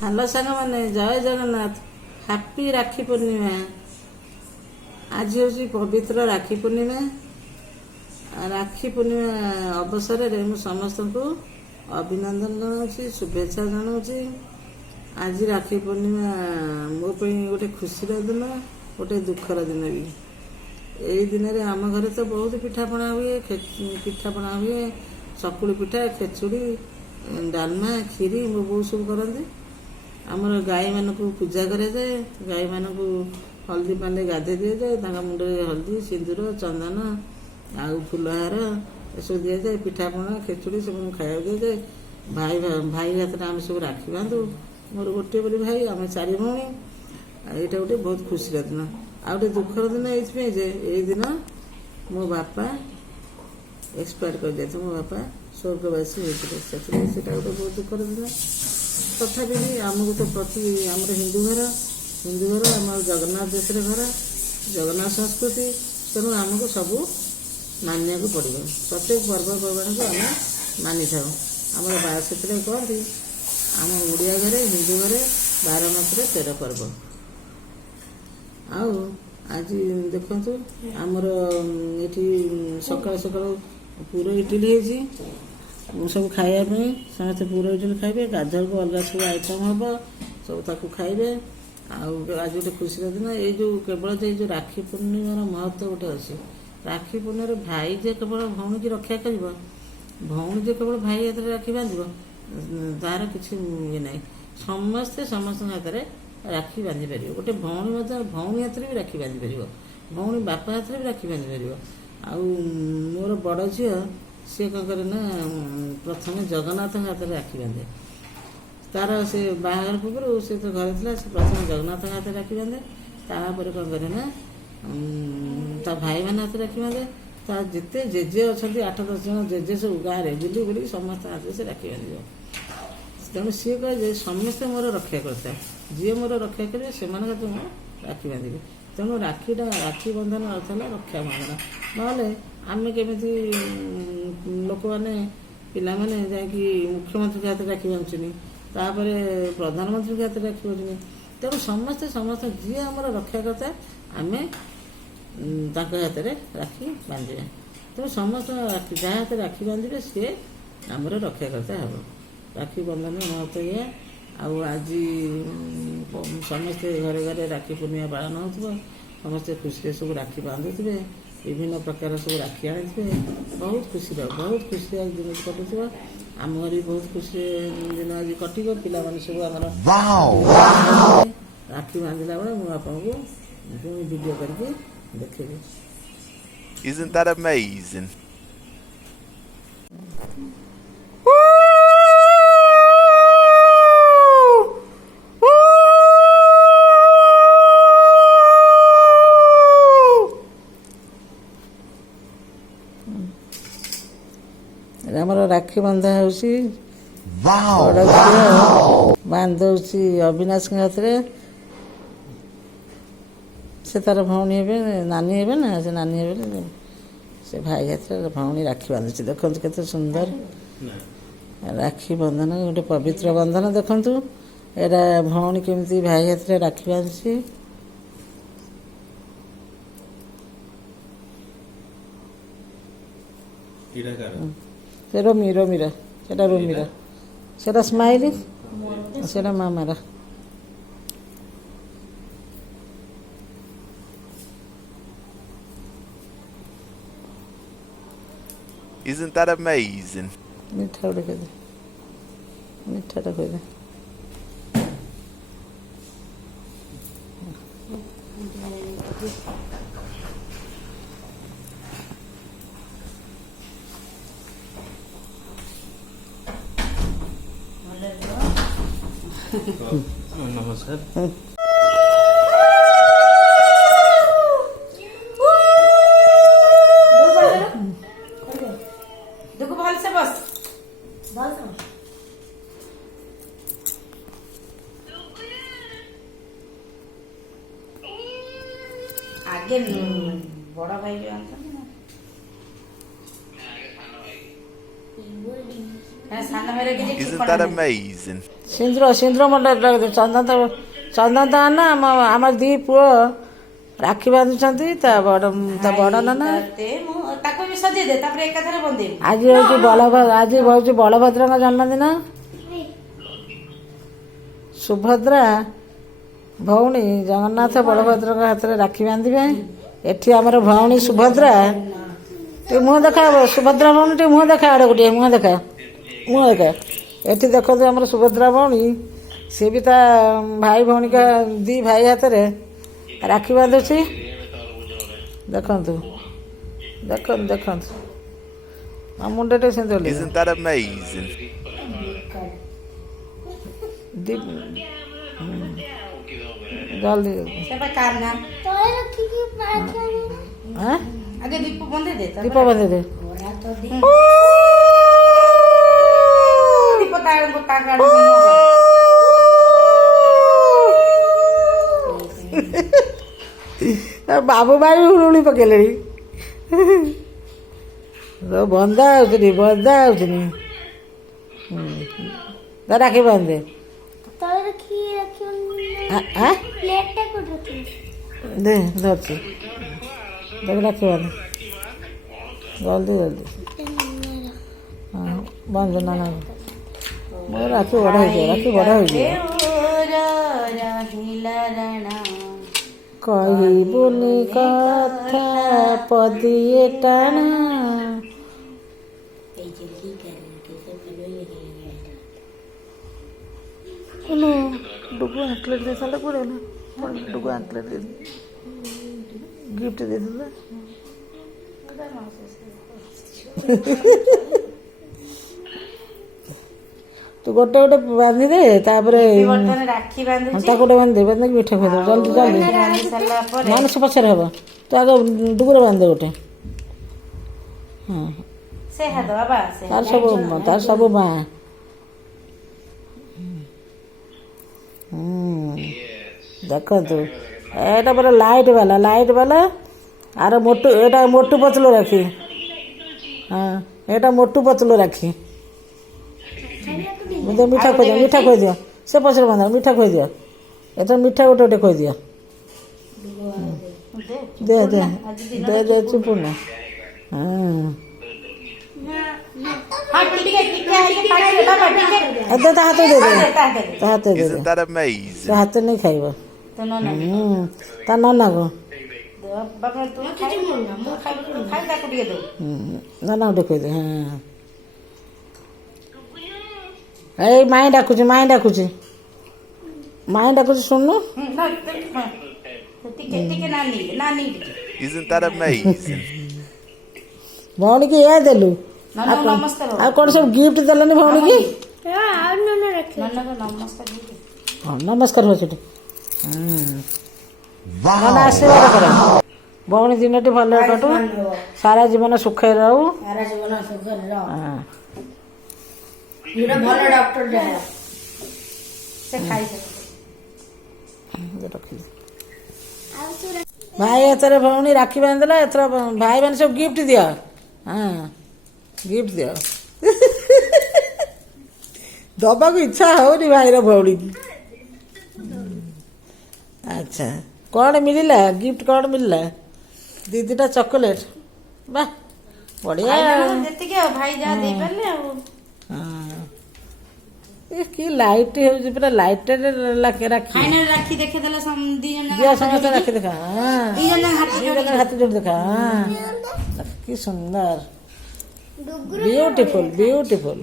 Hello ସାଙ୍ଗମାନେ, ଜୟ Jagannath. Happy Rakhi Purnima. ଆଜି ହେଉଛି ପବିତ୍ର ରାକ୍ଷୀ ପୂର୍ଣ୍ଣିମା। ରାକ୍ଷୀ ପୂର୍ଣ୍ଣିମା ଅବସରରେ ମୁଁ ସମସ୍ତଙ୍କୁ ଅଭିନନ୍ଦନ ଜଣାଉଛି, ଶୁଭେଚ୍ଛା ଜଣାଉଛି। ଆଜି ରାକ୍ଷୀ ପୂର୍ଣ୍ଣିମା ମୋ ପାଇଁ ଗୋଟେ ଖୁସିର ଦିନ, ଗୋଟେ ଦୁଃଖର ଦିନ ବି। ଏଇ ଦିନରେ ଆମ ଘରେ ତ ବହୁତ ପିଠାପଣା ହୁଏ। ଚକୁଳି ପିଠା, ଖେଚୁଡ଼ି, ଡାଲମା, କ୍ଷୀରି ମୋ ବୋଉ ସବୁ କରନ୍ତି। ଆମର ଗାଈମାନଙ୍କୁ ପୂଜା କରାଯାଏ। ଗାଈମାନଙ୍କୁ ହଳଦୀ ପାଣିରେ ଗାଧୋଇ ଦିଆଯାଏ। ତାଙ୍କ ମୁଣ୍ଡରେ ହଳଦୀ, ସିନ୍ଦୁର, ଚନ୍ଦନ ଆଉ ଫୁଲହାର ଏସବୁ ଦିଆଯାଏ। ପିଠାପଣା, ଖେଚୁଡ଼ି ସବୁ ଖାଇବାକୁ ଦିଆଯାଏ। ଭାଇ ହାତରେ ଆମେ ସବୁ ରାକ୍ଷୀ ବାନ୍ଧୁ। ମୋର ଗୋଟିଏ ବୋଲି ଭାଇ, ଆମେ 4 ଭଉଣୀ। ଆଉ ଏଇଟା ଗୋଟେ ବହୁତ ଖୁସିର ଦିନ। ଆଉ ଗୋଟେ ଦୁଃଖର ଦିନ ଏଇଥିପାଇଁ ଯେ ଏଇ ଦିନ ମୋ ବାପା ଏକ୍ସପାୟାର୍ଡ କରିଯାଇଥିଲେ। ମୋ ବାପା ସ୍ୱର୍ଗବାସୀ ହୋଇଥିଲେ। ସେଥିପାଇଁ ସେଇଟା ଗୋଟେ ବହୁତ ଦୁଃଖର ଦିନ। ତଥାପି ବି ଆମକୁ ତ ଆମର ହିନ୍ଦୁ ଘର ଆମର ଜଗନ୍ନାଥ ଦେଶରେ ଘର, ଜଗନ୍ନାଥ ସଂସ୍କୃତି। ତେଣୁ ଆମକୁ ସବୁ ମାନିବାକୁ ପଡ଼ିବ। ପ୍ରତ୍ୟେକ ପର୍ବପର୍ବାଣିକୁ ଆମେ ମାନିଥାଉ। ଆମର ସେଥିପାଇଁ କହନ୍ତି ଆମ ଓଡ଼ିଆ ଘରେ, ହିନ୍ଦୁ ଘରେ 12 ମାସରେ 13 ପର୍ବ। ଆଉ ଆଜି ଦେଖନ୍ତୁ, ଆମର ଏଠି ସକାଳୁ ସକାଳୁ ପୁର ଇଟିଲି ହେଇଛି ସବୁ ଖାଇବା ପାଇଁ। ସମସ୍ତେ ପୁର ଇଟିଲି ଖାଇବେ। ଗାଧୁଆକୁ ଅଲଗା ସବୁ ଆଇଟମ୍ ହେବ, ସବୁ ତାକୁ ଖାଇବେ। ଆଉ ଆଜି ଗୋଟେ ଖୁସିର ଦିନ। ଏଇ ଯେଉଁ କେବଳ ଏଇ ଯେଉଁ ରାକ୍ଷୀ ପୂର୍ଣ୍ଣିମାର ମହତ୍ତ୍ୱ ଗୋଟେ ଅଛି। ରାକ୍ଷୀ ପୂର୍ଣ୍ଣିମାରେ ଭାଇ ଯେ କେବଳ ଭଉଣୀକି ରକ୍ଷା କରିବ, ଭଉଣୀ ଯେ କେବଳ ଭାଇ ହାତରେ ରାକ୍ଷୀ ବାନ୍ଧିବ, ତାର କିଛି ଇଏ ନାହିଁ। ସମସ୍ତେ ସମସ୍ତଙ୍କ ହାତରେ ରାକ୍ଷୀ ବାନ୍ଧି ପାରିବ। ଗୋଟେ ଭଉଣୀ ମଧ୍ୟ ଭଉଣୀ ହାତରେ ବି ରାକ୍ଷୀ ବାନ୍ଧି ପାରିବ। ଭଉଣୀ ବାପା ହାତରେ ବି ରାକ୍ଷୀ ବାନ୍ଧି ପାରିବ। ଆଉ ମୋର ବଡ଼ ଝିଅ, ସିଏ କ'ଣ କରେ ନା, ପ୍ରଥମେ ଜଗନ୍ନାଥଙ୍କ ହାତରେ ରାକ୍ଷୀ ବାନ୍ଧେ। ତାର ସେ ବାହାଘର ପୂର୍ବରୁ ସେ ତ ଘରେ ଥିଲା, ସେ ପ୍ରଥମେ ଜଗନ୍ନାଥଙ୍କ ହାତରେ ରାକ୍ଷୀ ବାନ୍ଧେ। ତାପରେ କ'ଣ କରେ ନା, ତା ଭାଇମାନେ ହାତରେ ରାକ୍ଷୀ ବାନ୍ଧେ। ତା ଯେତେ ଜେଜେ ଅଛନ୍ତି, 8-10 ଜଣ ଜେଜେ ସବୁ ଗାଁରେ ବୁଲିକି ସମସ୍ତଙ୍କ ହାତରେ ସେ ରାକ୍ଷୀ ବାନ୍ଧିବ। ତେଣୁ ସିଏ କହେ ଯେ ସମସ୍ତେ ମୋର ରକ୍ଷା କରିଥାଏ। ଯିଏ ମୋର ରକ୍ଷା କରିବେ ସେମାନଙ୍କ ହାତରେ ମୁଁ ରାକ୍ଷୀ ବାନ୍ଧିବି। ତେଣୁ ରାକ୍ଷୀ ବନ୍ଧନ ଅର୍ଥ ହେଲା ରକ୍ଷା ବନ୍ଧନ। ନହେଲେ ଆମେ କେମିତି ଲୋକମାନେ, ପିଲାମାନେ ଯାଇକି ମୁଖ୍ୟମନ୍ତ୍ରୀଙ୍କ ହାତରେ ରାକ୍ଷୀ ବାନ୍ଧୁଛନ୍ତି, ତାପରେ ପ୍ରଧାନମନ୍ତ୍ରୀଙ୍କ ହାତରେ ରାକ୍ଷୀ ବାନ୍ଧୁଛନ୍ତି। ତେଣୁ ସମସ୍ତେ ଯିଏ ଆମର ରକ୍ଷା କରିଥାଏ, ଆମେ ତାଙ୍କ ହାତରେ ରାକ୍ଷୀ ବାନ୍ଧିବା। ତେଣୁ ସମସ୍ତ ଯାହା ହାତରେ ରାକ୍ଷୀ ବାନ୍ଧିବେ ସିଏ ଆମର ରକ୍ଷାକର୍ତ୍ତା ହେବ। ରାକ୍ଷୀ ବନ୍ଧନ ମହତ୍ତ୍ୱ ଇଏ। ଆଉ ଆଜି ସମସ୍ତେ ଘରେ ଘରେ ରାକ୍ଷୀ ପୂର୍ଣ୍ଣିମା ପାଳନ ହେଉଥିବ। ସମସ୍ତେ ଖୁସିରେ ସବୁ ରାକ୍ଷୀ ବାନ୍ଧୁଥିବେ। ବିଭିନ୍ନ ପ୍ରକାର ସବୁ ରାକ୍ଷୀ ଆଣିଥିବେ। ବହୁତ ଖୁସିରେ ଆଜି ଦିନ କଟୁଥିବ। ଆମ ଘରେ ବି ବହୁତ ଖୁସି ଦିନ ଆଜି କଟିବ। ପିଲାମାନେ ସବୁ ଆମର ରାକ୍ଷୀ ବାନ୍ଧିଲା ବେଳେ ମୁଁ ଆପଣଙ୍କୁ ପୁଣି ଭିଡ଼ିଓ କରିକି ଦେଖେଇବି। Isn't that amazing? ଆମର ରାକ୍ଷୀ ବନ୍ଧା ହେଉଛି। ବଡ଼ ଝିଅ ବାନ୍ଧଉଛି ଅବିନାଶଙ୍କ ହାତରେ। ସେ ତାର ଭଉଣୀ ହେବେ, ନାନୀ ହେବେ ନା, ସେ ନାନୀ ହେବେ। ସେ ଭାଇ ହାତରେ ଭଉଣୀ ରାକ୍ଷୀ ବାନ୍ଧୁଛି। ଦେଖନ୍ତୁ କେତେ ସୁନ୍ଦର ରାକ୍ଷୀ ବନ୍ଧନ, ଗୋଟେ ପବିତ୍ର ବନ୍ଧନ। ଦେଖନ୍ତୁ ଏଇଟା ଭଉଣୀ କେମିତି ଭାଇ ହାତରେ ରାକ୍ଷୀ ବାନ୍ଧୁଛି। ସେ ରୋମିର, ସେଟା ରୋମିର, ସେଟା ସ୍ମାଇଲି, ସେଟା ମାମାର। Isn't that amazing? ମିଠା ଗୋଟେ କହିଦେ, ମିଠାଟା କହିଦେ। ନମସ୍କାର। ଭଲସେ ବସ। ଆଗେ ବଡ଼ ଭାଇ ବି ଆଣୁଛନ୍ତି ନା, ସାନ ଭାଇର କିଛି Isn't that amazing? ସିନ୍ଦୁର ମଣ୍ଡଳ ଚନ୍ଦନ ତ ନା ଆମର ଦି ପୁଅ ରାକ୍ଷୀ ବାନ୍ଧୁଛନ୍ତି ତା ବଡ଼ ନନା। ତାକୁ ବି ସଜେଇ ଦେ ତାପରେ ଏକାଥରେ ବନ୍ଦେଇବୁ। ଆଜି ହଉଛି ବଳଭଦ୍ରଙ୍କ ଜନ୍ମଦିନ। ସୁଭଦ୍ରା ଭଉଣୀ ଜଗନ୍ନାଥ ବଳଭଦ୍ରଙ୍କ ହାତରେ ରାକ୍ଷୀ ବାନ୍ଧିବେ। ଏଠି ଆମର ଭଉଣୀ ସୁଭଦ୍ରା ଟିକେ ମୁହଁ ଦେଖା ସୁଭଦ୍ରା ଭଉଣୀ ଟିକେ ମୁହଁ ଦେଖା ଆଡ଼କୁ ଟିକେ ମୁହଁ ଦେଖା। ଏଠି ଦେଖନ୍ତୁ ଆମର ସୁଭଦ୍ରା ଭଉଣୀ ସିଏ ବି ତା ଭାଇ ଭଉଣୀଙ୍କ ଦି ଭାଇ ହାତରେ ରାକ୍ଷୀ ବାନ୍ଧୁଛି। ଦେଖନ୍ତୁ ମୁଣ୍ଡଟେ ସେମିତି Isn't that amazing? ଜଲ୍ଦି ସେଟା କାନା ଆଗେ ଦୀପ ବନ୍ଦେଇ ଦେ ଦୀପ ବନ୍ଧେଇ ଦେ। ଦୀପ ତା ବାବୁ ଭାଇ ବି ହୁଳୁହୁଳି ପକେଇଲେଣି। ବନ୍ଧା ହଉଛନି ରାକ୍ଷୀ ବାନ୍ଧେ ଦେ ଧରଛି ଦେଖ ରାକ୍ଷୀ ବାନ୍ଧେ ଜଲ୍ଦି ହଁ ବନ୍ଧ ନା ମୋ ରାକ୍ଷୀ ବଡ଼ ହେଇଯିବ କହିବୁନି କଥା ପଦିଏ ଟାଣା। ଡୁଗୁ ଆଙ୍କଲେଟ୍ ଦେଇଥାନ୍ତା କୁଆଡ଼େ ଗଲା? ଡୁଗୁ ଆଙ୍କଲେଟ୍ ଗିଫ୍ଟ ଦେଇଥାନ୍ତା। ତୁ ଗୋଟେ ବାନ୍ଧିଦେ ତାପରେ ରାକ୍ଷୀ ବାନ୍ଧୁଛି ତାକୁ ଗୋଟେ ବାନ୍ଧିକି ମିଠା ଖୋଇଦେବୁ ଜଲ୍ଦି ସାରିଲା ପରେ ମାନସ ପଛରେ ହବ। ତୁ ଆଗ ଡୁଗୁରେ ବାନ୍ଧେ ଗୋଟେ। ହଁ ସେ ହାତ ବାବା ତାର ସବୁ ମା। ଦେଖନ୍ତୁ ଏଇଟା ପୁରା ଲାଇଟ୍ ବାଲା ଆର ଏଇଟା ମୋଟୁ ପତଲୁ ରାକ୍ଷୀ। ହଁ ଏଇଟା ମୋଟୁ ପତଲୁ ରାକ୍ଷୀ। ମିଠା ଖୋଇଦିଅ ସେ ପଛରେ ବାନ୍ଧ ମିଠା ଖୋଇଦିଅ। ଏଥର ମିଠା ଗୋଟେ ଖୋଇଦିଅ। ଦେ ଚୁପୁନା। ତା ହାତ ଦେଇଦେ Isn't that amazing? ସେ ହାତ ନେଇ ଖାଇବ। ତା ନନାକୁ ନନା ଗୋଟେ ଖୋଇଦେ। ହଁ ଏଇ ମାଇଁ ଡାକୁଛି ଶୁଣୁନୁ। Isn't that amazing? ଭଉଣୀ କି ଏଇଆ ଦେଲୁ ଆଉ କଣ ସବୁ ଗିଫ୍ଟ ଦେଲନି ଭଉଣୀ କି? ନମସ୍କାର ହଉ ସେଠି। ନନା ଆଶୀର୍ବାଦ କର ଭଉଣୀ ଦିନଟି ଭଲ କଟୁ ସାରା ଜୀବନ ସୁଖରେ ରହୁ। ଭଲ ଡକ୍ଟର ସେ ଭାଇ ହାତରେ ଭଉଣୀ ରାକ୍ଷୀ ବାନ୍ଧିଦେଲା। ଏଥର ଭାଇ ମାନେ ସବୁ ଗିଫ୍ଟ ଦିଅ। ହଁ ଗିଫ୍ଟ ଦିଅ। ଦବାକୁ ଇଚ୍ଛା ହଉନି ଭାଇର ଭଉଣୀ କି। ଆଚ୍ଛା କ'ଣ ମିଳିଲା ଗିଫ୍ଟ? କ'ଣ ମିଳିଲା? ଦିଟା ଚକୋଲେଟ୍। ବା ବଢ଼ିଆ। ଯେତିକି ଆଉ ଭାଇ ଯାହା ଦେଇପାରିଲେ ଆଉ। କି ଲାଇଟ୍ ହେଉଛି ପୁରା ଲାଇଟେଡ୍ ରାକ୍ଷୀ। ରାକ୍ଷୀ ଦେଖେଇଦେଲେ ସମସ୍ତେ ରାକ୍ଷୀ ଦେଖା। ହାତ ଯୋଡ଼ି ଦେଖା। କି ସୁନ୍ଦର ବିୟୁଟିଫୁଲ।